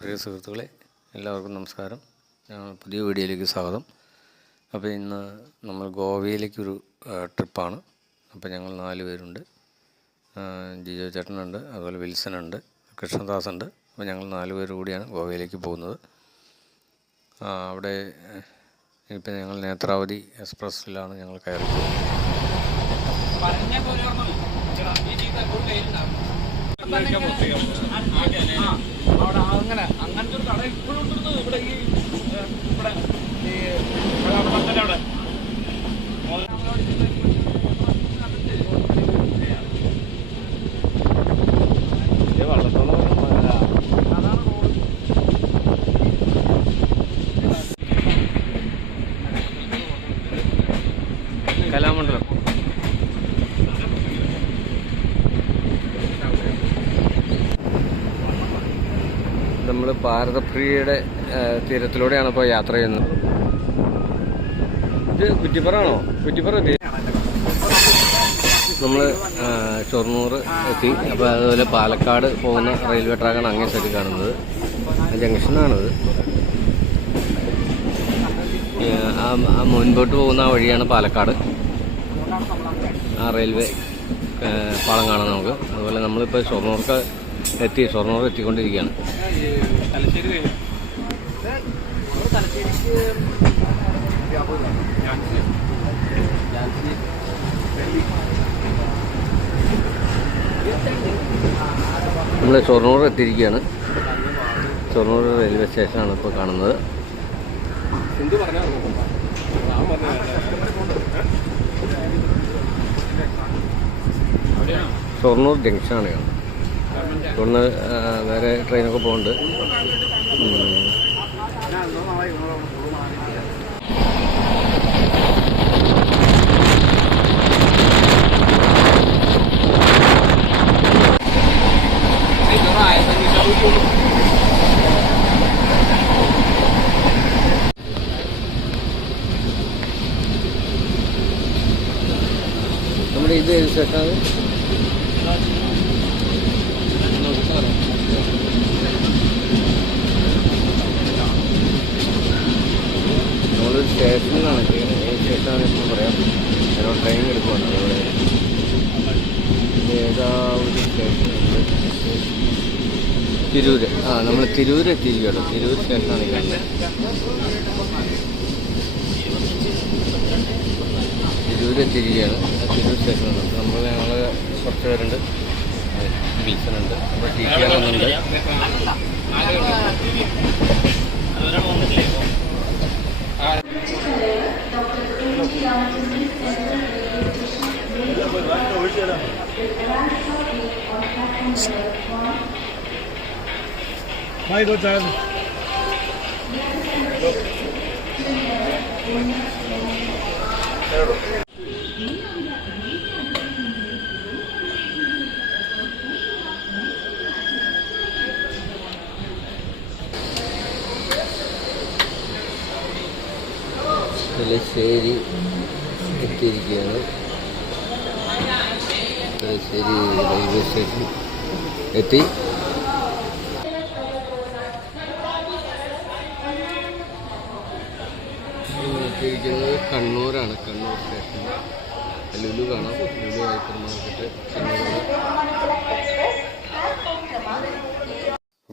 പ്രിയ സുഹൃത്തുക്കളെ, എല്ലാവർക്കും നമസ്കാരം. പുതിയ വീഡിയോയിലേക്ക് സ്വാഗതം. അപ്പോൾ ഇന്ന് നമ്മൾ ഗോവയിലേക്കൊരു ട്രിപ്പാണ്. അപ്പോൾ ഞങ്ങൾ 4 പേരുണ്ട്. ജിജോ ചേട്ടനുണ്ട്, അതുപോലെ വിൽസനുണ്ട്, കൃഷ്ണദാസ് ഉണ്ട്. അപ്പോൾ ഞങ്ങൾ 4 പേര് കൂടിയാണ് ഗോവയിലേക്ക് പോകുന്നത്. അവിടെ ഇപ്പം ഞങ്ങൾ നേത്രാവതി എക്സ്പ്രസ്സിലാണ് ഞങ്ങൾ കയറുന്നത്. അവിടെ അങ്ങനത്തെ ഒരു കട ഇപ്പോഴും ഉണ്ടെന്ന് ഇവിടെ ഇവിടെ അവിടെ കലാമണ്ഡലം. നമ്മൾ ഭാരതപ്പുഴയുടെ തീരത്തിലൂടെയാണ് ഇപ്പോൾ യാത്ര ചെയ്യുന്നത്. ഇത് കുറ്റിപ്പുറമാണോ? കുറ്റിപ്പുറം എത്തി. നമ്മൾ ഷൊർണൂർ എത്തി. അപ്പോൾ അതുപോലെ പാലക്കാട് പോകുന്ന റെയിൽവേ ട്രാക്കാണ് അങ്ങേ സൈഡിൽ കാണുന്നത്. ജംഗ്ഷനാണിത്. ആ മുൻപോട്ട് പോകുന്ന ആ വഴിയാണ് പാലക്കാട്. ആ റെയിൽവേ പാളം കാണാം നമുക്ക്. അതുപോലെ നമ്മളിപ്പോൾ ഷൊർണൂർ എത്തിക്കൊണ്ടിരിക്കുകയാണ്. നമ്മൾ ഷൊർണൂർ എത്തിയിരിക്കുകയാണ്. ഷൊർണൂർ റെയിൽവേ സ്റ്റേഷനാണ് ഇപ്പോൾ കാണുന്നത്. ഷൊർണൂർ ജംഗ്ഷനാണ് കാണുന്നത്. ഇവിടുന്ന് വേറെ ട്രെയിനൊക്കെ പോകുന്നുണ്ട്. നമ്മുടെ ഇത് സ്റ്റേഷനാണ്. നമ്മളൊരു സ്റ്റേഷനിലാണ്. സ്റ്റേഷനാണ് ഇപ്പോൾ പറയാം. ഞങ്ങൾ ട്രെയിൻ എടുക്കുവാണ്. അതുപോലെ ഏതാ ഒരു സ്റ്റേഷനുണ്ട്, തിരൂർ. നമ്മൾ തിരൂർ എത്തിയിരിക്കുകയാണ്. തിരൂർ സ്റ്റേഷനാണ് കാണുന്നത്. തിരൂർ എത്തിയിരിക്കുകയാണ്. തിരൂർ സ്റ്റേഷനാണ്. ഞങ്ങൾ കുറച്ച് പേരുണ്ട്. വിൽസനുണ്ട്, നമ്മുടെ ടി ടി ആണെന്നുണ്ട്. തലശ്ശേരി എത്തിയിരിക്കുകയാണ്. തലശ്ശേരി റെയിൽവേ സ്റ്റേഷൻ എത്തി. എത്തിയിരിക്കുന്നത് കണ്ണൂരാണ്. കണ്ണൂർ സ്റ്റേഷൻ. ലുലു കാണാം. ലുലു ഹൈപ്പർ മാർക്കറ്റ് കണ്ണൂരാണ്.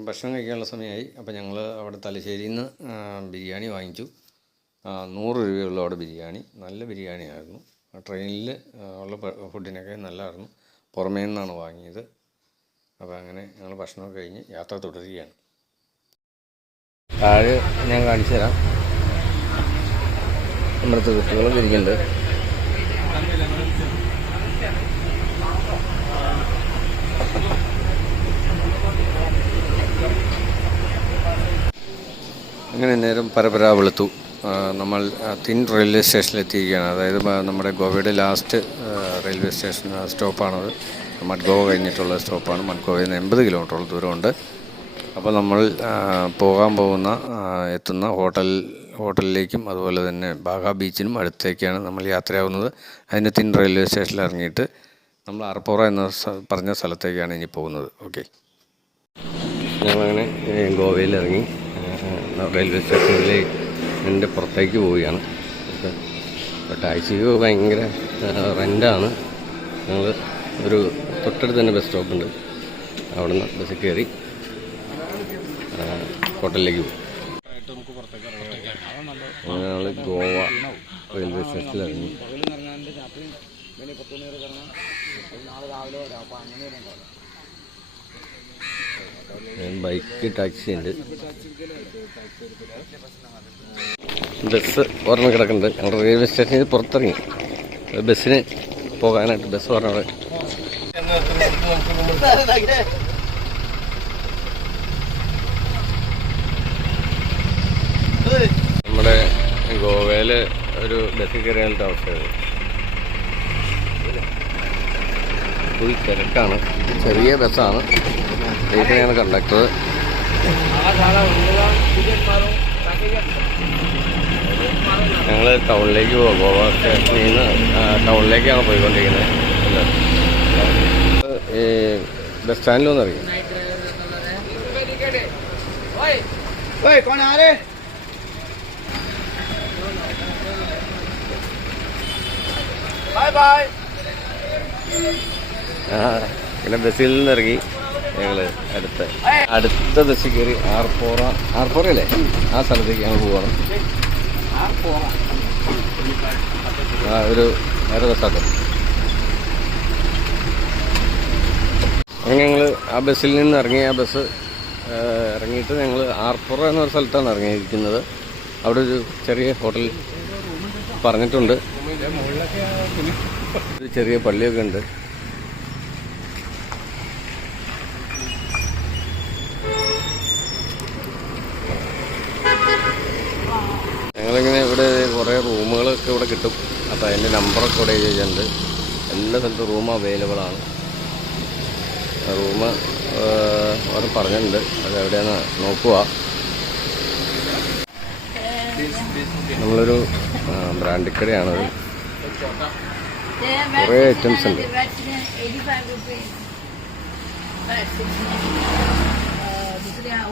ഭക്ഷണം കഴിക്കാനുള്ള സമയമായി. അപ്പോൾ ഞങ്ങൾ അവിടെ തലശ്ശേരിയിൽ നിന്ന് ബിരിയാണി വാങ്ങിച്ചു. 100 രൂപയുള്ള അവിടെ ബിരിയാണി. നല്ല ബിരിയാണിയായിരുന്നു. ട്രെയിനിൽ ഉള്ള ഫുഡിനൊക്കെ നല്ലതായിരുന്നു. പുറമേ നിന്നാണ് വാങ്ങിയത്. അപ്പോൾ അങ്ങനെ ഞങ്ങൾ ഭക്ഷണമൊക്കെ കഴിഞ്ഞ് യാത്ര തുടരുകയാണ്. താഴെ ഞാൻ കാണിച്ചു തരാം. നമ്മുടെ സുഹൃത്തുക്കളും ഇരിക്കുന്നുണ്ട്. അങ്ങനെ നേരം പരപരാ വെളുത്തു. നമ്മൾ തിൻ റെയിൽവേ സ്റ്റേഷനിലെത്തിയിരിക്കുകയാണ്. അതായത് നമ്മുടെ ഗോവയുടെ ലാസ്റ്റ് റെയിൽവേ സ്റ്റേഷൻ സ്റ്റോപ്പാണത്. മഡ്ഗോവ കഴിഞ്ഞിട്ടുള്ള സ്റ്റോപ്പാണ്. മഡ്ഗോവയിൽ നിന്ന് 80 കിലോമീറ്ററോളം ദൂരമുണ്ട്. അപ്പോൾ നമ്മൾ എത്തുന്ന ഹോട്ടലിലേക്കും അതുപോലെ തന്നെ ബാഗ ബീച്ചിനും അടുത്തേക്കാണ് നമ്മൾ യാത്രയാവുന്നത്. അതിന് തിൻ റെയിൽവേ സ്റ്റേഷനിൽ ഇറങ്ങിയിട്ട് നമ്മൾ അർപ്പോറ എന്ന പറഞ്ഞ സ്ഥലത്തേക്കാണ് ഇനി പോകുന്നത്. ഓക്കെ. ഞങ്ങളങ്ങനെ ഗോവയിലിറങ്ങി റെയിൽവേ സ്റ്റേഷനിലേക്ക് എൻ്റെ പുറത്തേക്ക് പോവുകയാണ്. അപ്പോൾ ടാക്സിക്ക് ഭയങ്കര റെൻ്റാണ്. ഞങ്ങൾ ഒരു തൊട്ടടുത്ത് തന്നെ ബസ് സ്റ്റോപ്പുണ്ട്, അവിടെ നിന്ന് ബസ്സിൽ കയറി ഹോട്ടലിലേക്ക് പോകും. അങ്ങനെ ഞങ്ങൾ ഗോവ റെയിൽവേ സ്റ്റേഷനിൽ ഇറങ്ങി. ബൈക്ക് ടാക്സി ഉണ്ട്, ബസ് ഒരെണ്ണം കിടക്കുന്നുണ്ട്. ഞങ്ങൾ റെയിൽവേ സ്റ്റേഷനിൽ പുറത്തിറങ്ങി ബസ്സിന് പോകാനായിട്ട് ബസ് പറഞ്ഞത്. നമ്മുടെ ഗോവയിൽ ഒരു ബസ്സിൽ കയറിയാലത്തെ അവസ്ഥയാണ്. ഫുൾ തിരക്കാണ്. ചെറിയ ബസ്സാണ്. ഇതിനെയാണ് കണ്ടക്ടർ. ഞങ്ങൾ ടൗണിലേക്ക് പോകും. ഗോവ സ്റ്റേഷനിൽ നിന്ന് ടൗണിലേക്കാണ് പോയിക്കൊണ്ടിരിക്കുന്നത്. ഈ ബസ് സ്റ്റാൻഡിൽ വന്നിറങ്ങി. പിന്നെ ബസ്സിൽ നിന്നിറങ്ങി ഞങ്ങൾ അടുത്ത ബസ്സിൽ കയറി ആർപ്പോറയല്ലേ ആ സ്ഥലത്തേക്ക് ഞങ്ങൾ പോവാണ്. ഒരു വേറെ ബസ്സാട്ടോ. അങ്ങനെ ഞങ്ങൾ ആ ബസ്സിൽ നിന്ന് ഇറങ്ങി. ആ ബസ് ഇറങ്ങിയിട്ട് ഞങ്ങൾ ആർപ്പുറ എന്നൊരു സ്ഥലത്താണ് ഇറങ്ങിയിരിക്കുന്നത്. അവിടെ ഒരു ചെറിയ ഹോട്ടൽ പറഞ്ഞിട്ടുണ്ട്. ഒരു ചെറിയ പള്ളിയൊക്കെ ഉണ്ട്. ഞങ്ങളിങ്ങനെ ഇവിടെ കുറേ റൂമുകളൊക്കെ ഇവിടെ കിട്ടും. അപ്പോൾ അതിൻ്റെ നമ്പറൊക്കെ ഇവിടെ എഴുതിയിട്ടുണ്ട്. എല്ലാ സ്ഥലത്തും റൂം അവൈലബിൾ ആണ്. റൂം അവിടെ പറഞ്ഞിട്ടുണ്ട്. അത് എവിടെയാണെന്ന് നോക്കുക. നമ്മളൊരു ബ്രാൻഡിക്കടയാണത്. കുറേ ഐറ്റംസ് ഉണ്ട്.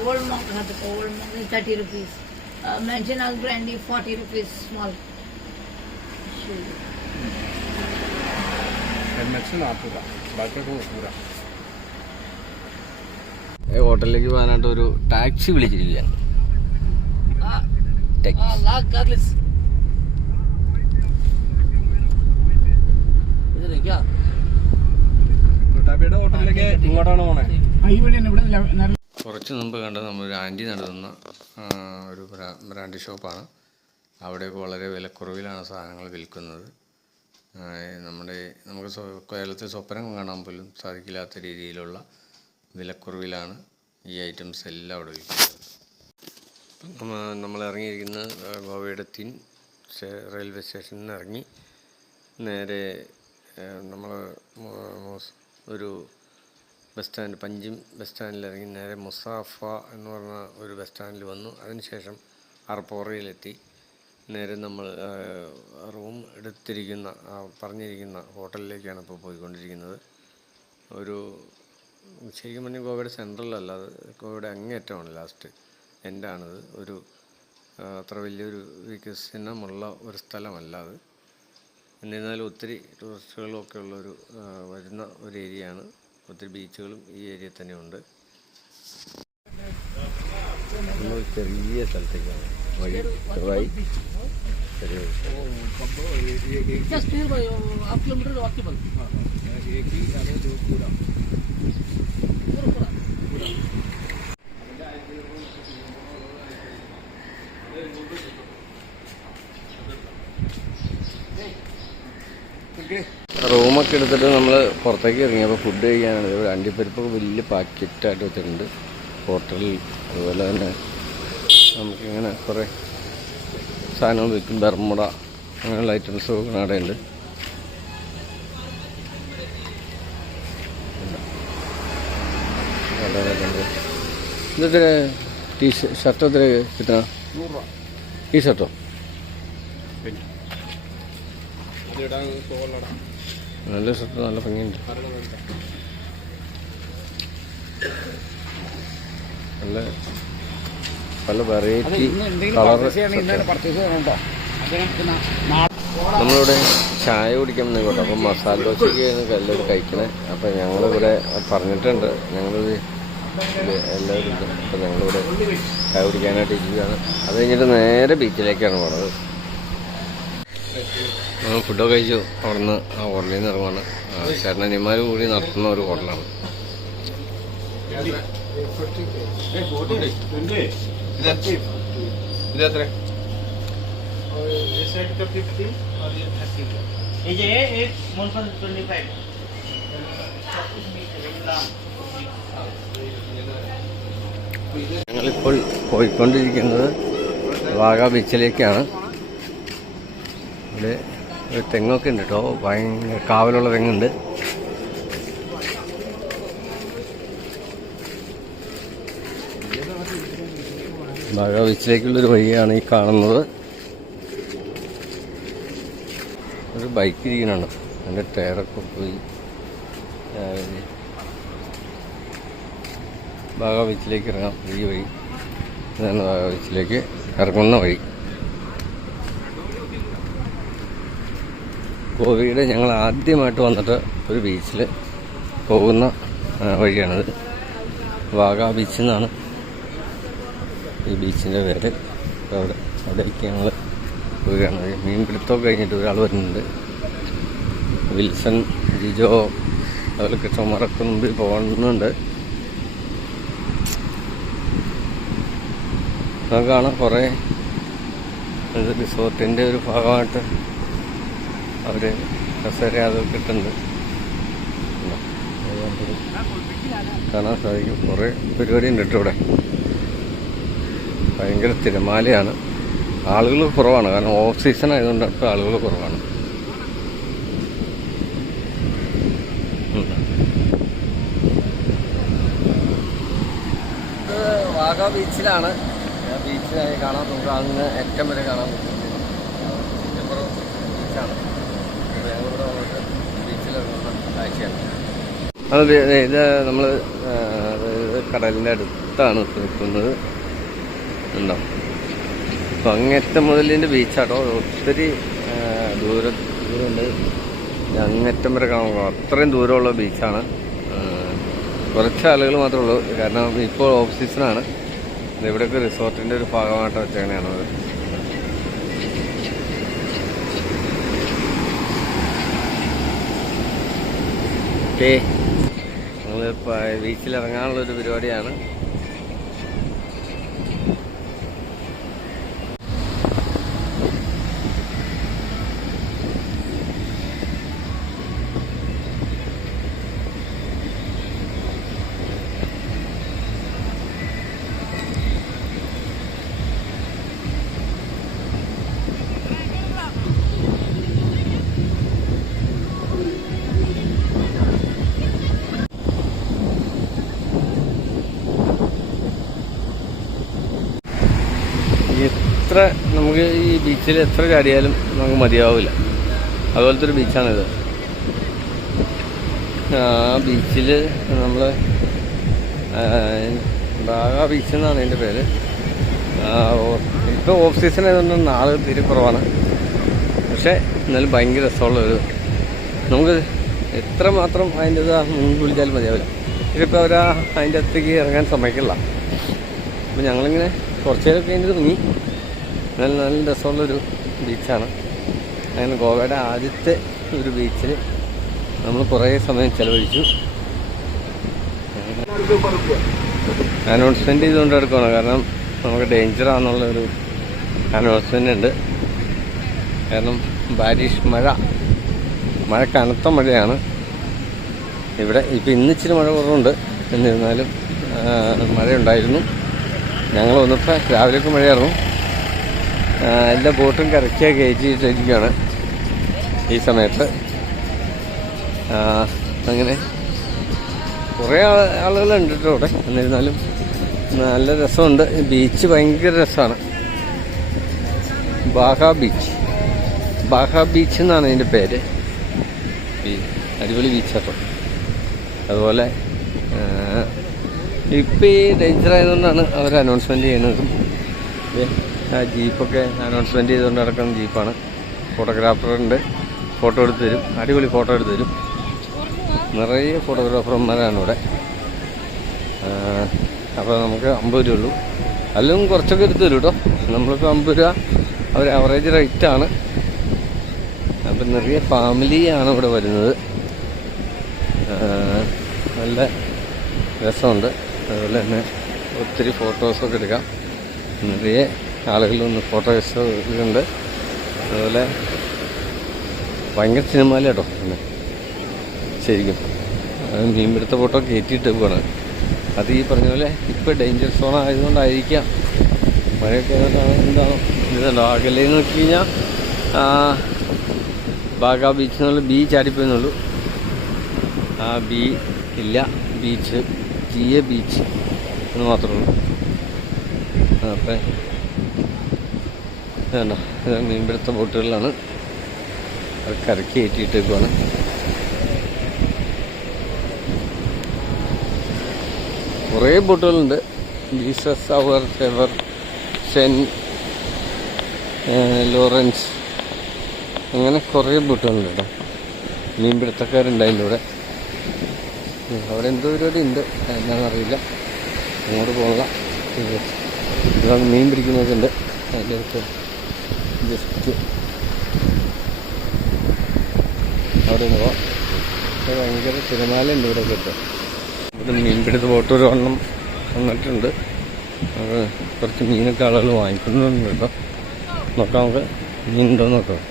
Old monk, 30 rupees. Mansional brandy, 40 rupees small. ഹോട്ടലിലേക്ക് പോകാനായിട്ട് ഒരു ടാക്സി വിളിച്ചിരിക്കുകയാണ്. ഹോട്ടലിലേക്ക് ഇങ്ങോട്ടാണ് പോണേ. കുറച്ച് മുമ്പ് കണ്ടത് നമ്മളൊരു ആൻറ്റി നടത്തുന്ന ഒരു ബ്രാൻഡ് ഷോപ്പാണ്. അവിടെയൊക്കെ വളരെ വിലക്കുറവിലാണ് സാധനങ്ങൾ വിൽക്കുന്നത്. നമുക്ക് കേരളത്തിൽ സ്വപ്നം കാണാൻ പോലും സാധിക്കില്ലാത്ത രീതിയിലുള്ള വിലക്കുറവിലാണ് ഈ ഐറ്റംസ് എല്ലാം അവിടെ വിൽക്കുന്നത്. നമ്മൾ ഇറങ്ങിയിരിക്കുന്ന ഗോവയുടെ തിൻ റെയിൽവേ സ്റ്റേഷനിൽ നിന്ന് ഇറങ്ങി നേരെ നമ്മൾ ഒരു ബസ് സ്റ്റാൻഡ്, പഞ്ചിം ബസ് സ്റ്റാൻഡിൽ ഇറങ്ങി നേരെ മുസാഫ എന്ന് പറഞ്ഞ ഒരു ബസ് സ്റ്റാൻഡിൽ വന്നു. അതിനുശേഷം ആർപ്പോറയിലെത്തി നേരെ നമ്മൾ റൂം എടുത്തിരിക്കുന്ന പറഞ്ഞിരിക്കുന്ന ഹോട്ടലിലേക്കാണ് ഇപ്പോൾ പോയിക്കൊണ്ടിരിക്കുന്നത്. ഒരു ശരിക്കും പറഞ്ഞാൽ ഗോവയുടെ സെൻട്രലല്ല, അത് ഗോവയുടെ അങ്ങേറ്റമാണ്, ലാസ്റ്റ് എൻഡാണിത്. ഒരു അത്ര വലിയൊരു വികസനമുള്ള ഒരു സ്ഥലമല്ല അത്. എന്നിരുന്നാലും ഒത്തിരി ടൂറിസ്റ്റുകളൊക്കെ ഉള്ളൊരു വരുന്ന ഒരു ഏരിയയാണ്. ഒത്തിരി ബീച്ചുകളും ഈ ഏരിയയിൽ തന്നെ ഉണ്ട്. നമ്മൾ ചെറിയ സ്ഥലത്തേക്കാണ് വഴി, ചെറുതായി ചെറിയ റൂമൊക്കെ എടുത്തിട്ട് നമ്മൾ പുറത്തേക്ക് ഇറങ്ങിയപ്പോൾ ഫുഡ് കഴിക്കാനാണ്. ഇവിടെ അണ്ടിപ്പരിപ്പൊക്കെ വലിയ പാക്കറ്റായിട്ട് വെച്ചിട്ടുണ്ട് ഹോട്ടലിൽ. അതുപോലെ തന്നെ നമുക്കിങ്ങനെ കുറേ സാധനങ്ങൾ വിൽക്കും. ബർമുട അങ്ങനെയുള്ള ഐറ്റംസൊക്കെ അവിടെയുണ്ട്. ഇതെത്ര ഷർട്ട് എത്ര കിട്ടണ? ഈ ഷർട്ടോ നല്ല ഷർട്ട്, നല്ല ഭംഗിയുണ്ട്. നല്ല പല വെറൈറ്റി കളർ. നമ്മളിവിടെ ചായ കുടിക്കാൻ കേട്ടോ. അപ്പം മസാല ദോശയ്ക്ക് എല്ലാവരും കഴിക്കണേ. അപ്പം ഞങ്ങളിവിടെ പറഞ്ഞിട്ടുണ്ട്, ഞങ്ങളിത് എല്ലാവരും ഉണ്ട്. അപ്പം ഞങ്ങളിവിടെ ചായ കുടിക്കാനായിട്ട് ഇരിക്കുകയാണ്. അത് കഴിഞ്ഞിട്ട് നേരെ ബീച്ചിലേക്കാണ് പോണത്. ഫുഡൊക്കെ കഴിച്ചു. അവിടുന്ന് ആ ഹോട്ടലിൽ നിന്ന് ഇറങ്ങുവാണ്. ചേട്ടനനിമാർ കൂടി നടത്തുന്ന ഒരു ഹോട്ടലാണ്. ഞങ്ങളിപ്പോൾ പോയിക്കൊണ്ടിരിക്കുന്നത് വാഗ ബീച്ചിലേക്കാണ്. ഇവിടെ ഒരു തെങ്ങൊക്കെ ഉണ്ട് കേട്ടോ. ഭയങ്കര കാവലുള്ള തെങ്ങുണ്ട്. വാഗ ബീച്ചിലേക്കുള്ളൊരു വഴിയാണ് ഈ കാണുന്നത്. ഒരു ബൈക്ക് ഇരിക്കണുണ്ട്, അതിൻ്റെ ടയറൊക്കെ പോയി. വാഗ ബീച്ചിലേക്ക് ഇറങ്ങാം. ഈ വഴി ഇതാണ് വാഗ ബീച്ചിലേക്ക് ഇറങ്ങുന്ന വഴി. ഗോവയുടെ ഞങ്ങൾ ആദ്യമായിട്ട് വന്നിട്ട് ഒരു ബീച്ചിൽ പോകുന്ന വഴിയാണിത്. വാഗ ബീച്ച് എന്നാണ് ഈ ബീച്ചിൻ്റെ പേര്. അവിടേക്ക് ഞങ്ങൾ പോവുകയാണ്. മീൻ പിടുത്തമൊക്കെ കഴിഞ്ഞിട്ട് ഒരാൾ വരുന്നുണ്ട്. വിൽസൺ, ജിജോ, അതുപോലെ കൃഷ്ണന്മാരൊക്കെ മുമ്പിൽ പോകുന്നുണ്ട്. നമുക്കാണ് കുറേ റിസോർട്ടിൻ്റെ ഒരു ഭാഗമായിട്ട് അവർ കസേര അതൊക്കെ ഇട്ടുണ്ട്. കാണാൻ സാധിക്കും. കുറേ പരിപാടി ഉണ്ട് കേട്ടോ ഇവിടെ. ഭയങ്കര തിരമാലയാണ്. ആളുകൾ കുറവാണ്, കാരണം ഓഫ് സീസൺ ആയതുകൊണ്ട് ഇപ്പോൾ ആളുകൾ കുറവാണ്. വാഗ ബീച്ചിലാണ്. ബീച്ചിലായി കാണാൻ നമുക്ക് അങ്ങ് ഏറ്റവും വരെ കാണാൻ പറ്റും. ബീച്ചാണ്. ഞങ്ങളിവിടെ വന്നിട്ട് ബീച്ചിലിറങ്ങുന്ന കാഴ്ചയാണ്. അത് ഇത് നമ്മൾ കടലിൻ്റെ അടുത്താണ് നിൽക്കുന്നത്. ഉണ്ടോ? അപ്പം അങ്ങറ്റം മുതലിൻ്റെ ബീച്ചാട്ടോ. ഒത്തിരി ദൂരമുണ്ട്. അങ്ങറ്റം വരെ കാണാൻ അത്രയും ദൂരമുള്ള ബീച്ചാണ്. കുറച്ച് ആളുകൾ മാത്രമേ ഉള്ളൂ, കാരണം ഇപ്പോൾ ഓഫ് സീസണാണ്. ഇവിടെയൊക്കെ റിസോർട്ടിൻ്റെ ഒരു ഭാഗമായിട്ട് വെച്ചങ്ങനെയാണത്. ഓക്കെ, ഞങ്ങൾ ബീച്ചിലിറങ്ങാനുള്ളൊരു പരിപാടിയാണ്. നമുക്ക് ഈ ബീച്ചിൽ എത്ര ചാടിയാലും നമുക്ക് മതിയാവില്ല. അതുപോലത്തെ ഒരു ബീച്ചാണിത്. ആ ബീച്ചിൽ നമ്മൾ വാഗ ബീച്ച് എന്നാണ് അതിൻ്റെ പേര്. ഇപ്പോൾ ഓഫ് സീസൺ ആയതുകൊണ്ട് ആളുകൾ തീരെ കുറവാണ്. പക്ഷേ എന്നാലും ഭയങ്കര രസമുള്ളൊരു, നമുക്ക് എത്ര മാത്രം അതിൻ്റെ മുൻ വിളിച്ചാലും മതിയാവില്ല. ഇതിപ്പോൾ അവർ അതിൻ്റെ അകത്തേക്ക് ഇറങ്ങാൻ സമ്മതിക്കില്ല. അപ്പോൾ ഞങ്ങളിങ്ങനെ കുറച്ച് നേരം കഴിഞ്ഞിട്ട് തുടങ്ങി. നല്ല രസമുള്ളൊരു ബീച്ചാണ്. അങ്ങനെ ഗോവയുടെ ആദ്യത്തെ ഒരു ബീച്ചിൽ നമ്മൾ കുറേ സമയം ചിലവഴിച്ചു. അനൗൺസ്മെൻറ്റ് ചെയ്തുകൊണ്ട് എടുക്കണം, കാരണം നമുക്ക് ഡേഞ്ചറാണെന്നുള്ളൊരു അനൗൺസ്മെൻ്റ് ഉണ്ട്. കാരണം ബാരിഷ് മഴ കനത്ത മഴയാണ് ഇവിടെ. ഇപ്പോൾ ഇന്ന് ഇച്ചിരി മഴ കുറവുണ്ട്, എന്നിരുന്നാലും മഴയുണ്ടായിരുന്നു. ഞങ്ങൾ വന്നപ്പോൾ രാവിലെയൊക്കെ മഴയായിരുന്നു. എല്ലാ ബോട്ടും കരയ്ക്ക് കയറ്റിയിട്ടിരിക്കുകയാണ് ഈ സമയത്ത്. അങ്ങനെ കുറേ ആളുകളുണ്ട് കേട്ടോ ഇവിടെ. എന്നിരുന്നാലും നല്ല രസമുണ്ട്. ബീച്ച് ഭയങ്കര രസമാണ്. ബാഗ ബീച്ച് എന്നാണ് അതിൻ്റെ പേര്. അടിപൊളി ബീച്ചാട്ടോ. അതുപോലെ ഇപ്പം ഈ ഡേഞ്ചർ ആയതുകൊണ്ടാണ് അവർ അനൗൺസ്മെൻറ്റ് ചെയ്യുന്നതും. ആ ജീപ്പൊക്കെ അനൗൺസ്മെൻറ്റ് ചെയ്തുകൊണ്ട് നടക്കുന്ന ജീപ്പാണ്. ഫോട്ടോഗ്രാഫറുണ്ട്, ഫോട്ടോ എടുത്ത് തരും, അടിപൊളി ഫോട്ടോ എടുത്ത് തരും. നിറയെ ഫോട്ടോഗ്രാഫർമാരാണ് ഇവിടെ. അപ്പോൾ നമുക്ക് 50 രൂപ ഉള്ളൂ. അല്ലെങ്കിൽ കുറച്ചൊക്കെ എടുത്ത് തരും കേട്ടോ. നമ്മളിപ്പോൾ 50 രൂപ അവർ ആവറേജ് റേറ്റാണ്. അപ്പം നിറയെ ഫാമിലിയാണ് ഇവിടെ വരുന്നത്. നല്ല രസമുണ്ട്. അതുപോലെ തന്നെ ഒത്തിരി ഫോട്ടോസൊക്കെ എടുക്കാം. നിറയെ ആളുകളൊന്ന് ഫോട്ടോസ് ഇതുണ്ട്. അതുപോലെ ഭയങ്കര സിനിമയില കേട്ടോ. പിന്നെ ശരിക്കും മീൻപിടുത്ത ഫോട്ടോ കയറ്റിയിട്ട് പോകണം. അത് ഈ പറഞ്ഞ പോലെ ഇപ്പോൾ ഡേഞ്ചർ സോൺ ആയതുകൊണ്ടായിരിക്കാം. മഴയൊക്കെ ആയതുകൊണ്ടാണ്. എന്താണ് ഇതുണ്ടോ അകലെ നോക്കി കഴിഞ്ഞാൽ ബാഗ ബീച്ച് എന്നുള്ള ബീച്ച് ആടിപ്പോയെന്നുള്ളൂ. ആ ഇല്ല, ബീച്ച് ജിയ ബീച്ച് എന്ന് മാത്രമേ ഉള്ളൂ. അപ്പം ഇതുണ്ടോ, ഇത് മീൻപിടുത്ത ബോട്ടുകളിലാണ്. അത് കരക്കി കയറ്റിയിട്ടേക്കുവാണ്. കുറേ ബോട്ടുകളുണ്ട്. ജീസസ് അവർ എവർ, സെൻറ്റ് ലോറൻസ്, അങ്ങനെ കുറേ ബോട്ടുകളുണ്ട് കേട്ടോ. മീൻപിടുത്തക്കാരുണ്ട് അതിൻ്റെ കൂടെ. അവിടെ എന്തോ പരിപാടി ഉണ്ട്, എന്താണെന്നറിയില്ല. അങ്ങോട്ട് പോകാം. ഇതാണ് മീൻ പിടിക്കുന്നതൊക്കെ ഉണ്ട്. അതിൻ്റെ അടുത്ത് ജസ്റ്റ് അവിടെ നിന്ന് പോവാം. ഭയങ്കര തിരമാലയുണ്ട് ഇവിടെ ഒക്കെ. ഇവിടെ മീൻപിടുത്ത ബോട്ട് ഒരു വണ്ണം വന്നിട്ടുണ്ട്. അത് കുറച്ച് മീനൊക്കെ ആളുകൾ വാങ്ങിക്കുന്നുണ്ട് കേട്ടോ. നോക്കാം, നമുക്ക് മീനുണ്ടോ നോക്കാം.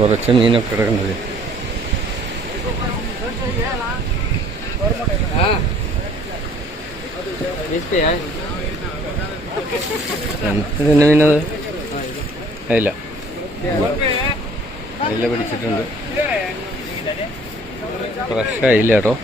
കുറച്ച് മീനൊക്കെ കിടക്കുന്നത്. ഇതെന്നെ മീനത് അയില പിടിച്ചിട്ടുണ്ട്. ഫ്രഷ് അയില കേട്ടോ.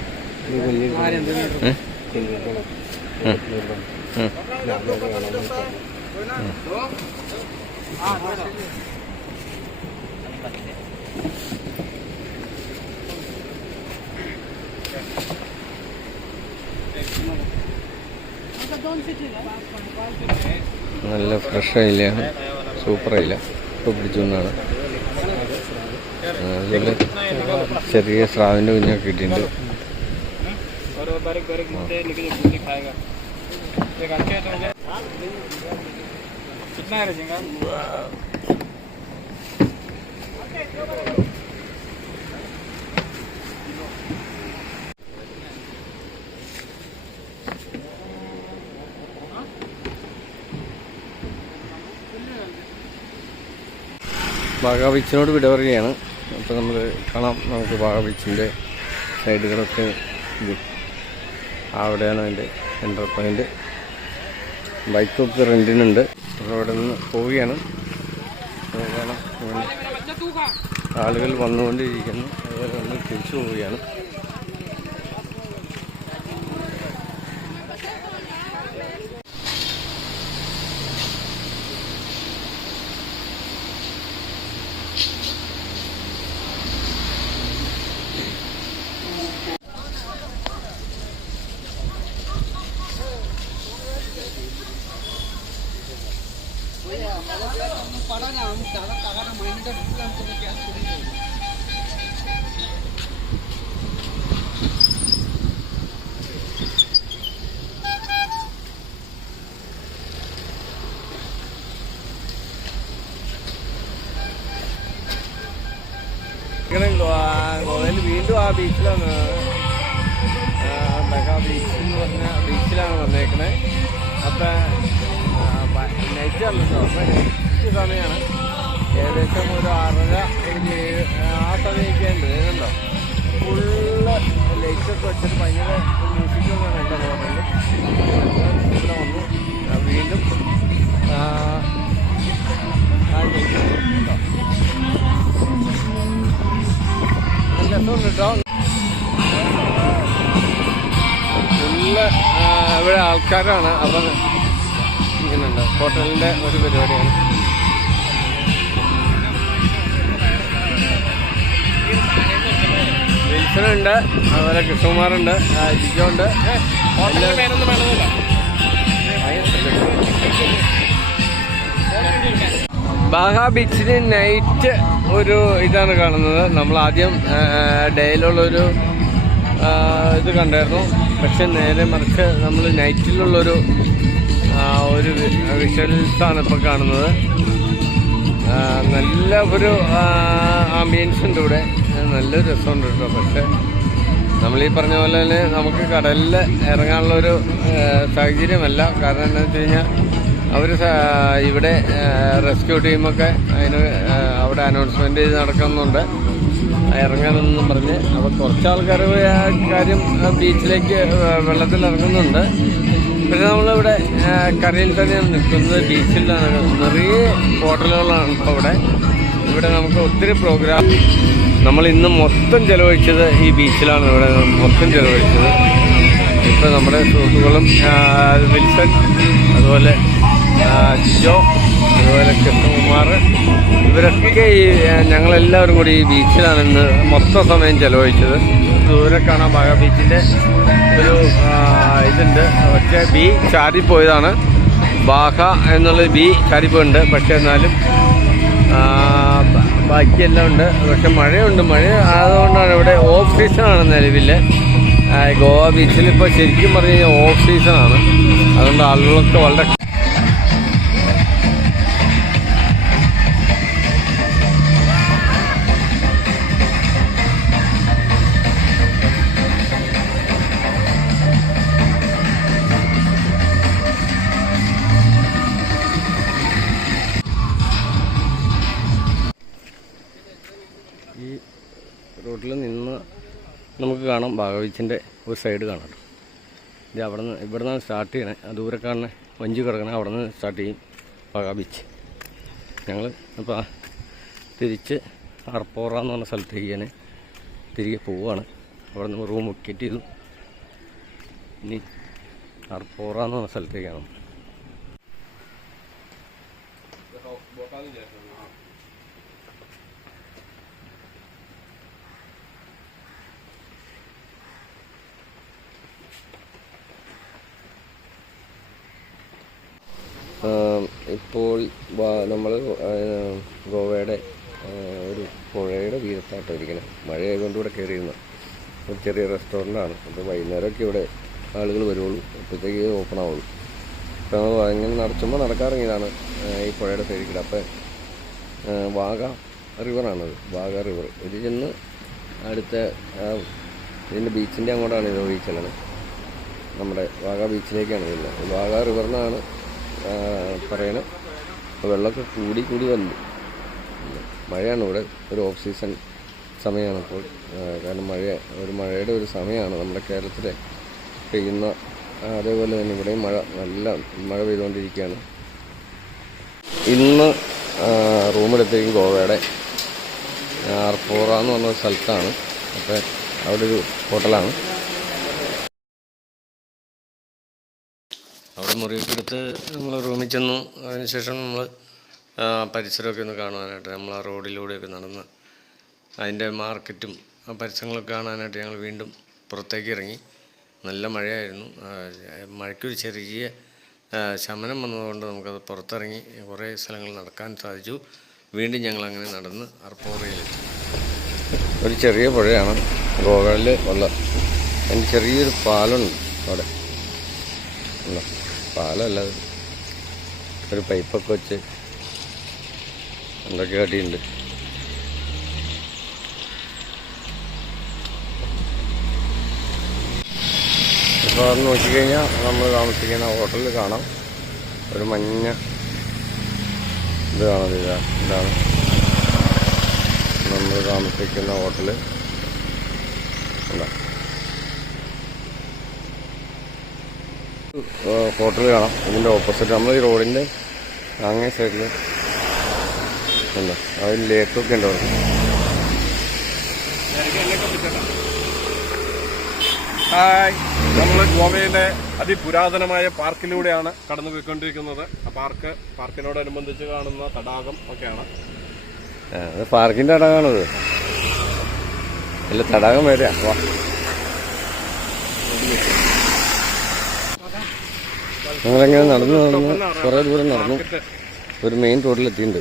നല്ല ഫ്രഷ് അയിലയാണ്, സൂപ്പർ അയില. ഇപ്പോൾ പിടിച്ചുകൊണ്ടാണ്. അതുപോലെ ചെറിയ സ്രാവിൻ്റെ കുഞ്ഞൊക്കെ കിട്ടിയിട്ടുണ്ട്. ബാഗ ബീച്ചിനോട് വിട പറയുകയാണ്. അപ്പോൾ നമ്മൾ കാണാം. നമുക്ക് ബാഗ ബീച്ചിൻ്റെ സൈഡുകളൊക്കെ ഇത് അവിടെയാണ് അതിൻ്റെ എൻ്റർ പോയിൻ്റ്. ബൈക്കൊക്കെ റെൻറ്റിനുണ്ട്. അപ്പോൾ അവിടെ നിന്ന് പോവുകയാണ്. കാണാം, ആളുകൾ വന്നുകൊണ്ടിരിക്കുന്നു. അതുപോലെ നമ്മൾ തിരിച്ചു പോവുകയാണ്. ഗോവയിൽ വീണ്ടും ആ ബീച്ചിലാണ്, മെഗാ ബീച്ച് എന്ന് പറഞ്ഞ ബീച്ചിലാണ് വന്നേക്കണേ. അപ്പം നൈറ്റ് അല്ലല്ലോ, അപ്പം നെക്സ്റ്റ് സമയമാണ്. ഏകദേശം ഒരു 6:30 7 ആ സമയമൊക്കെ ഉണ്ട്. ഏതുണ്ടോ ഫുള്ള് ലൈറ്റൊക്കെ വെച്ചിട്ട് ഭയങ്കര മ്യൂസിക്കൊക്കെയാണ് എൻ്റെ ഹോട്ടലിൽ. ഇവിടെ വന്നു വീണ്ടും രസമുണ്ട് കേട്ടോ. ഫുള്ള് ഇവിടെ ആൾക്കാരാണ്. അപ്പം ഇങ്ങനെയുണ്ട്. ഹോട്ടലിൻ്റെ ഒരു പരിപാടിയാണ്. വിൽസനുണ്ട്, അതുപോലെ കൃഷ്ണകുമാറുണ്ട്, ജിജോ ഉണ്ട്. ഹോട്ടലിന്റെ പേരൊന്നും വേണമെന്നില്ല. ബാഗ ബീച്ചിന് നൈറ്റ് ഒരു ഇതാണ് കാണുന്നത്. നമ്മൾ ആദ്യം ഡേയിലുള്ളൊരു ഇത് കണ്ടായിരുന്നു. പക്ഷെ നേരെ മറിച്ച് നമ്മൾ നൈറ്റിലുള്ളൊരു ഒരു വിഷ്വൽസാണ് ഇപ്പോൾ കാണുന്നത്. നല്ല ഒരു ആംബിയൻസ് ഉണ്ട് ഇവിടെ, നല്ലൊരു രസമുണ്ട് കേട്ടോ. പക്ഷെ നമ്മളീ പറഞ്ഞ പോലെ തന്നെ നമുക്ക് കടലിൽ ഇറങ്ങാനുള്ളൊരു സാഹചര്യമല്ല. കാരണം എന്താണെന്ന് വെച്ച് കഴിഞ്ഞാൽ അവർ ഇവിടെ റെസ്ക്യൂ ടീമൊക്കെ അതിന് അവിടെ അനൗൺസ്മെൻറ്റ് ചെയ്ത് നടക്കുന്നുണ്ട് ഇറങ്ങാനെന്നും പറഞ്ഞ്. അപ്പോൾ കുറച്ച് ആൾക്കാർ കാര്യം ബീച്ചിലേക്ക് വെള്ളത്തിൽ ഇറങ്ങുന്നുണ്ട്. പക്ഷെ നമ്മളിവിടെ കരയിൽ തന്നെയാണ് നിൽക്കുന്നത്, ബീച്ചിലാണ്. നിറയെ ഹോട്ടലുകളാണ് ഇപ്പോൾ ഇവിടെ നമുക്ക് ഒത്തിരി പ്രോഗ്രാം. നമ്മൾ ഇന്ന് മൊത്തം ചിലവഴിച്ചത് ഈ ബീച്ചിലാണ്. ഇവിടെ മൊത്തം ചിലവഴിച്ചത്. ഇപ്പോൾ നമ്മുടെ സുഹൃത്തുക്കളും വിൽസൺ, അതുപോലെ ജിജോ, അതുപോലെ കൃഷ്ണകുമാർ, ഇവരൊക്കെ ഞങ്ങളെല്ലാവരും കൂടി ഈ ബീച്ചിലാണ് ഇന്ന് മൊത്തം സമയം ചിലവഴിച്ചത്. ദൂരെ കാണാൻ ബാഗ ബീച്ചിൻ്റെ ഒരു ഇതുണ്ട്. പക്ഷേ ബി ചാരിപ്പോയതാണ്. ബാഗ എന്നുള്ള ബി ചാരിപ്പോയിട്ടുണ്ട്. പക്ഷേ എന്നാലും ബാക്കിയെല്ലാം ഉണ്ട്. പക്ഷെ മഴയുണ്ട്. മഴ ആയതുകൊണ്ടാണ് ഇവിടെ ഓഫ് സീസണാണ് നിലവിൽ. ഗോവ ബീച്ചിൽ ഇപ്പോൾ ശരിക്കും പറഞ്ഞു കഴിഞ്ഞാൽ ഓഫ് സീസണാണ്. അതുകൊണ്ട് ആളുകളൊക്കെ വളരെ ഈ റോഡിൽ നിന്ന് നമുക്ക് കാണാം. ബാഗ ബീച്ചിൻ്റെ ഒരു സൈഡ് കാണാം. ഇത് ഇവിടെ നിന്നാണ് സ്റ്റാർട്ട് ചെയ്യണേ. ദൂരെ കാണുന്ന വഞ്ചി കിടക്കണേ, അവിടെ നിന്ന് സ്റ്റാർട്ട് ചെയ്യും ബാഗ ബീച്ച്. ഞങ്ങൾ അപ്പോൾ തിരിച്ച് അർപ്പോറ എന്ന് പറഞ്ഞ സ്ഥലത്തേക്ക് ഞാൻ തിരികെ പോവുകയാണ്. അവിടെ നിന്ന് റൂം ബുക്ക് ചെയ്തു. ഇനി അർപ്പോറ എന്ന് പറഞ്ഞ സ്ഥലത്തേക്കാണ്. ഇപ്പോൾ നമ്മൾ ഗോവയുടെ ഒരു പുഴയുടെ തീരത്തായിട്ട് ഇരിക്കണം. മഴയായതുകൊണ്ട് ഇവിടെ കയറിയിരുന്ന ഒരു ചെറിയ റെസ്റ്റോറൻ്റാണ്. അപ്പോൾ വൈകുന്നേരമൊക്കെ ഇവിടെ ആളുകൾ വരുള്ളൂ, അപ്പോഴത്തേക്ക് ഓപ്പൺ ആവുള്ളൂ. അപ്പോൾ ഇങ്ങനെ നടത്തുമ്പോൾ നടക്കാറിങ്ങിയതാണ് ഈ പുഴയുടെ സൈഡിൽ കൂടെ. അപ്പോൾ വാഗ റിവറാണത്, വാഗ റിവർ. ഇത് ചെന്ന് അടുത്ത ഇതിൻ്റെ ബീച്ചിൻ്റെ അങ്ങോട്ടാണ് ഇത് ഒഴിച്ചത്. നമ്മുടെ വാഗ ബീച്ചിലേക്കാണ് വരുന്നത്. വാഗ റിവറിനാണ് പറയണത്. വെള്ളമൊക്കെ കൂടി വന്നു. മഴയാണ് ഇവിടെ, ഒരു ഓഫ് സീസൺ സമയമാണ് ഇപ്പോൾ. കാരണം മഴയുടെ ഒരു സമയമാണ് നമ്മുടെ കേരളത്തിൽ പെയ്യുന്ന. അതേപോലെ തന്നെ ഇവിടെയും നല്ല മഴ പെയ്തുകൊണ്ടിരിക്കുകയാണ്. ഇന്ന് റൂമെടുത്തേക്കും ഗോവയുടെ അർപ്പോറ എന്ന് പറഞ്ഞ സ്ഥലത്താണ്. അപ്പോൾ അവിടെ ഒരു ഹോട്ടലാണ്. അവിടെ മുറിയൊക്കെ എടുത്ത് നമ്മൾ റൂമിൽ ചെന്നു. അതിനുശേഷം നമ്മൾ പരിസരമൊക്കെ ഒന്ന് കാണുവാനായിട്ട് നമ്മൾ ആ റോഡിലൂടെയൊക്കെ നടന്ന് അതിൻ്റെ മാർക്കറ്റും ആ പരിസരങ്ങളൊക്കെ കാണാനായിട്ട് ഞങ്ങൾ വീണ്ടും പുറത്തേക്ക് ഇറങ്ങി. നല്ല മഴയായിരുന്നു. മഴയ്ക്കൊരു ചെറിയ ശമനം വന്നതുകൊണ്ട് നമുക്കത് പുറത്തിറങ്ങി കുറേ സ്ഥലങ്ങൾ നടക്കാൻ സാധിച്ചു. വീണ്ടും ഞങ്ങളങ്ങനെ നടന്ന് അർപ്പോറയിലെത്തി. ഒരു ചെറിയ പുഴയാണ് ഗോവയിൽ ഉള്ള. അതിൻ്റെ ചെറിയൊരു പാലമുണ്ട് അവിടെ. പാലമല്ല, ഒരു പൈപ്പൊക്കെ വെച്ച് എന്തൊക്കെ കാട്ടിയുണ്ട്. ഇപ്പോൾ അത് നോക്കിക്കഴിഞ്ഞാൽ നമ്മൾ താമസിക്കുന്ന ഹോട്ടലിൽ കാണാം. ഒരു മഞ്ഞ ഇത് കാണുന്നത്. ഇതാണ് നമ്മൾ താമസിക്കുന്ന ഹോട്ടല്. ഹോട്ടൽ കാണാം. ഇതിൻ്റെ ഓപ്പോസിറ്റ് നമ്മൾ ഈ റോഡിൻ്റെ അങ്ങേ സൈഡിൽ ഉണ്ട്. അതിന് ലേക്കൊക്കെ ഉണ്ട് അവിടെ. ഹായ്, നമ്മൾ ഗോവയിലെ അതിപുരാതനമായ പാർക്കിലൂടെയാണ് കടന്നു പോയിക്കൊണ്ടിരിക്കുന്നത്. ആ പാർക്കിനോടനുബന്ധിച്ച് കാണുന്ന തടാകം ഒക്കെയാണ്. പാർക്കിൻ്റെ തടാകമാണത്. അല്ല തടാകം വരെയാ. വാ. ഞങ്ങളെങ്ങനെ നടന്ന് കുറേ ദൂരം നടന്നു. ഒരു മെയിൻ റോഡിലെത്തിയിട്ടുണ്ട്.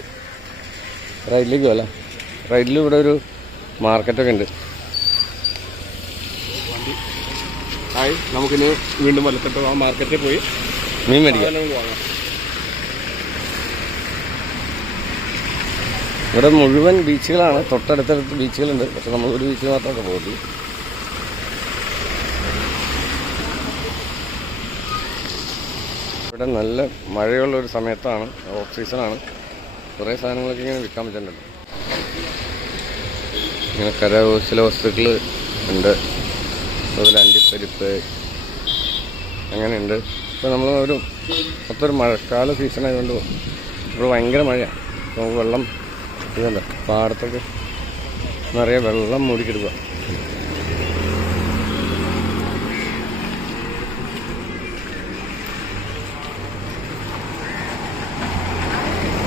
റൈഡിലേക്ക് പോല. റൈഡിൽ ഇവിടെ ഒരു മാർക്കറ്റൊക്കെ ഉണ്ട്. നമുക്കിനി വീണ്ടും വലത്തോട്ട് ആ മാർക്കറ്റിൽ പോയി മീൻ മേടിക്കാം. ഇവിടെ മുഴുവൻ ബീച്ചുകളാണ്. തൊട്ടടുത്തടുത്ത് ബീച്ചുകളുണ്ട്. പക്ഷെ നമ്മൾ ഒരു ബീച്ചിൽ മാത്രമൊക്കെ പോകുള്ളൂ. ഇവിടെ നല്ല മഴയുള്ള ഒരു സമയത്താണ്, ഓഫ് സീസണാണ്. കുറേ സാധനങ്ങളൊക്കെ ഇങ്ങനെ വിൽക്കാൻ പറ്റുന്നുണ്ട്. ഇങ്ങനെ കരകൗശല വസ്തുക്കൾ ഉണ്ട്. അതുപോലെ അണ്ടിപ്പരിപ്പ് അങ്ങനെയുണ്ട്. ഇപ്പോൾ നമ്മൾ മൊത്തം മഴക്കാല സീസൺ ആയതുകൊണ്ട് ഇവിടെ ഭയങ്കര മഴയാണ്. നമുക്ക് വെള്ളം ഇതുണ്ട്, പാടത്തൊക്കെ നിറയെ വെള്ളം മൂടിക്കിടുക.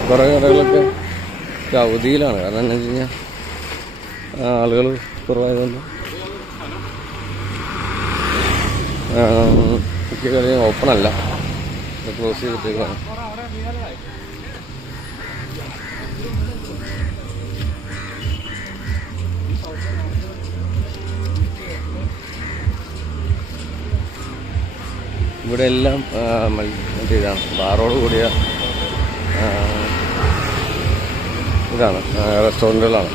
കുറേ കടകളൊക്കെ അവധിയിലാണ്. കാരണം എന്താ വെച്ച് കഴിഞ്ഞാൽ ആളുകൾ കുറവായതുകൊണ്ട് മിക്ക കടയും ഓപ്പണല്ല, ക്ലോസ് ചെയ്തിട്ടേക്കാണ്. ഇവിടെ എല്ലാം മറ്റേ ഇതാണ്, ബാറോട് കൂടിയ ഇതാണ്, റെസ്റ്റോറൻറ്റുകളാണ്.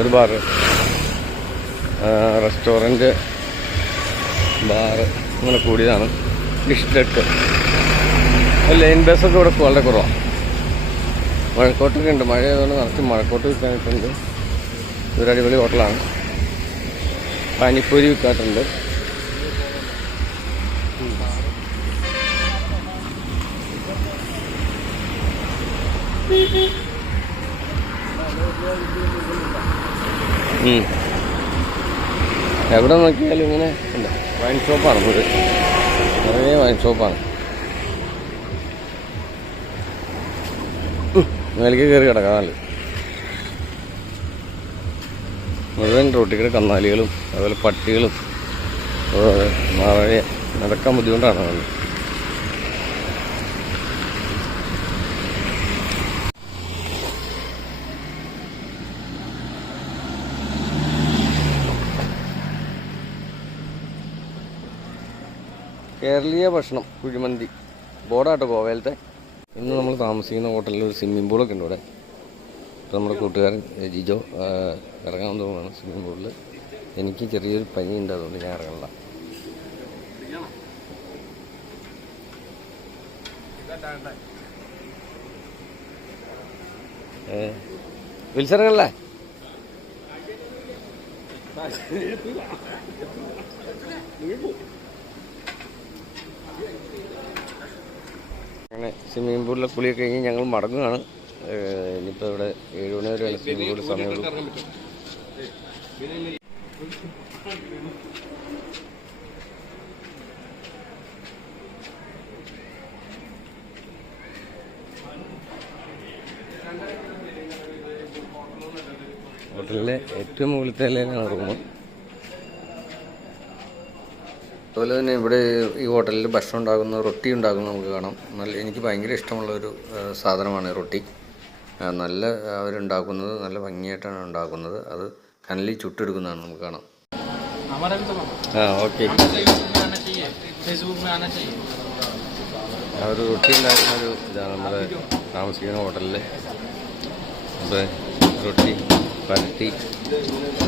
ഒരു ബാറ്, റെസ്റ്റോറൻറ്റ്, ബാറ് അങ്ങനെ കൂടിയതാണ്. ഡിസ്ട്രിക്ട് ലൈൻ ബസ്സൊക്കെ ഇവിടെ വളരെ കുറവാണ്. മഴക്കോട്ടൊക്കെ ഉണ്ട്. മഴ ആയതുകൊണ്ട് നിറച്ച് മഴക്കോട്ട് വിൽക്കാനായിട്ടുണ്ട്. ഇതൊരു അടിപൊളി ഹോട്ടലാണ്. പാനിപ്പൂരി വിൽക്കാറുണ്ട്. എവിടെ നോക്കിയാലും ഇങ്ങനെ ഉണ്ട്. വൈൻ ഷോപ്പാണ്. ഇത് നിറയെ വൈൻ ഷോപ്പാണ്. മേലേക്ക് കയറി കിടക്കാനല്ല. മുഴുവൻ റോട്ടിക്കടെ കന്നാലികളും അതുപോലെ പട്ടികളും നിറയെ നടക്കാൻ ബുദ്ധിമുട്ടാണ്. കേരളീയ ഭക്ഷണം, കുഴിമന്തി ബോർഡാട്ടോ ഗോവയിലത്തെ. ഇന്ന് നമ്മൾ താമസിക്കുന്ന ഹോട്ടലിൽ ഒരു സ്വിമ്മിംഗ് പൂളൊക്കെ ഉണ്ട് ഇവിടെ. ഇപ്പോൾ നമ്മുടെ കൂട്ടുകാരൻ ജിജോ ഇറങ്ങാൻ തോന്നുന്നു സ്വിമ്മിംഗ് പൂളിൽ. എനിക്ക് ചെറിയൊരു പനിയുണ്ട്, അതുകൊണ്ട് ഞാൻ ഇറങ്ങണില്ല. വിളിച്ചിറങ്ങണല്ലേ? അങ്ങനെ സ്വിമ്മിംഗ് പൂളിലെ കുളിയൊക്കെ കഴിഞ്ഞ് ഞങ്ങൾ മടങ്ങുകയാണ്. ഇനിയിപ്പോൾ ഇവിടെ 7 മണി വരെയാണ് സ്വിമ്മിംഗ് പൂളിൽ സമയമുള്ളൂ. ഹോട്ടലിലെ ഏറ്റവും മുകളിലത്തെ നിലയിലാണ് റൂം. അതുപോലെ തന്നെ ഇവിടെ ഈ ഹോട്ടലിൽ ഭക്ഷണം ഉണ്ടാകുന്ന റൊട്ടി ഉണ്ടാകുന്നത് നമുക്ക് കാണാം. എനിക്ക് ഭയങ്കര ഇഷ്ടമുള്ളൊരു സാധനമാണ് റൊട്ടി. നല്ല അവരുണ്ടാക്കുന്നത് നല്ല ഭംഗിയായിട്ടാണ് ഉണ്ടാക്കുന്നത്. അത് കനലിൽ ചുട്ടെടുക്കുന്നതാണ് നമുക്ക് കാണാം. ഓക്കെ. ആ ഒരു റൊട്ടി ഉണ്ടാക്കുന്ന ഇതാണ് നമ്മുടെ താമസിക്കുന്ന ഹോട്ടലിൽ. അപ്പോൾ റൊട്ടി പരത്തി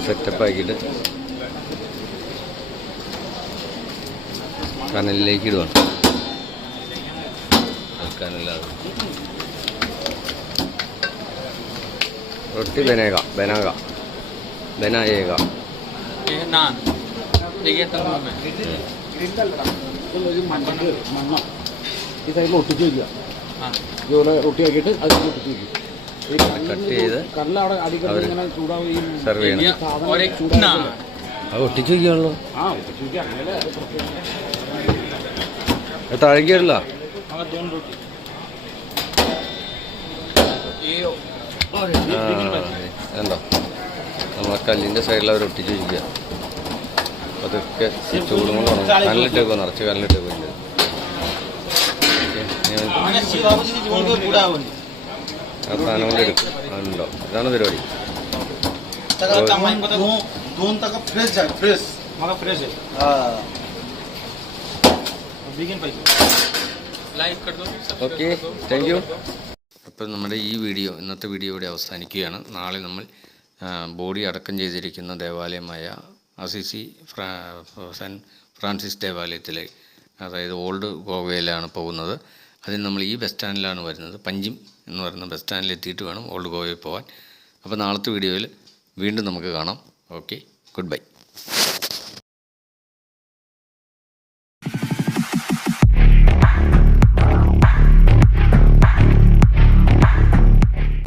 സെറ്റപ്പാക്കിയിട്ട് കനലിലേക്ക് ഇടുവാണ്. കനലാതെ റൊട്ടി ബനായേഗ. ഈ സൈഡിൽ ഒട്ടിച്ച് വയ്ക്കുക. ഇതുപോലെ റൊട്ടി ആക്കിയിട്ട് അതിൽ ഒട്ടിച്ച് വയ്ക്കും. കട്ട് ചെയ്ത് അവർ ചൂടാവുകയും സെർവ് ചെയ്യണം. അത് ഒട്ടിച്ച് വയ്ക്കുകയാണല്ലോ. താഴേക്കില്ല. എന്തോ നമ്മൾ നമ്മളെ കല്ലിൻ്റെ സൈഡിൽ അവർ ഒട്ടിച്ച് വയ്ക്കുക. അതൊക്കെ ചൂടും കൊണ്ട് ഉണങ്ങും. കല്ലിട്ടേക്കോ, നിറച്ച് കല്ലിട്ടേക്കോ ഉണ്ട്. ആ സാധനം കൊണ്ട് എടുക്കും. അതുണ്ടോ, ഇതാണ് പരിപാടി. Okay, thank you. അപ്പോൾ നമ്മുടെ ഈ വീഡിയോ, ഇന്നത്തെ വീഡിയോ ഇവിടെ അവസാനിക്കുകയാണ്. നാളെ നമ്മൾ ബോഡി അടക്കം ചെയ്തിരിക്കുന്ന ദേവാലയമായ അസിസി സെൻറ്റ് ഫ്രാൻസിസ് ദേവാലയത്തിലെ, അതായത് ഓൾഡ് ഗോവയിലാണ് പോകുന്നത്. അതിന് നമ്മൾ ഈ ബസ് സ്റ്റാൻഡിലാണ് വരുന്നത്. പഞ്ചിം എന്ന് പറയുന്ന ബസ് സ്റ്റാൻഡിൽ എത്തിയിട്ട് വേണം ഓൾഡ് ഗോവയിൽ പോകാൻ. അപ്പോൾ നാളത്തെ വീഡിയോയിൽ വീണ്ടും നമുക്ക് കാണാം. Okay, good bye.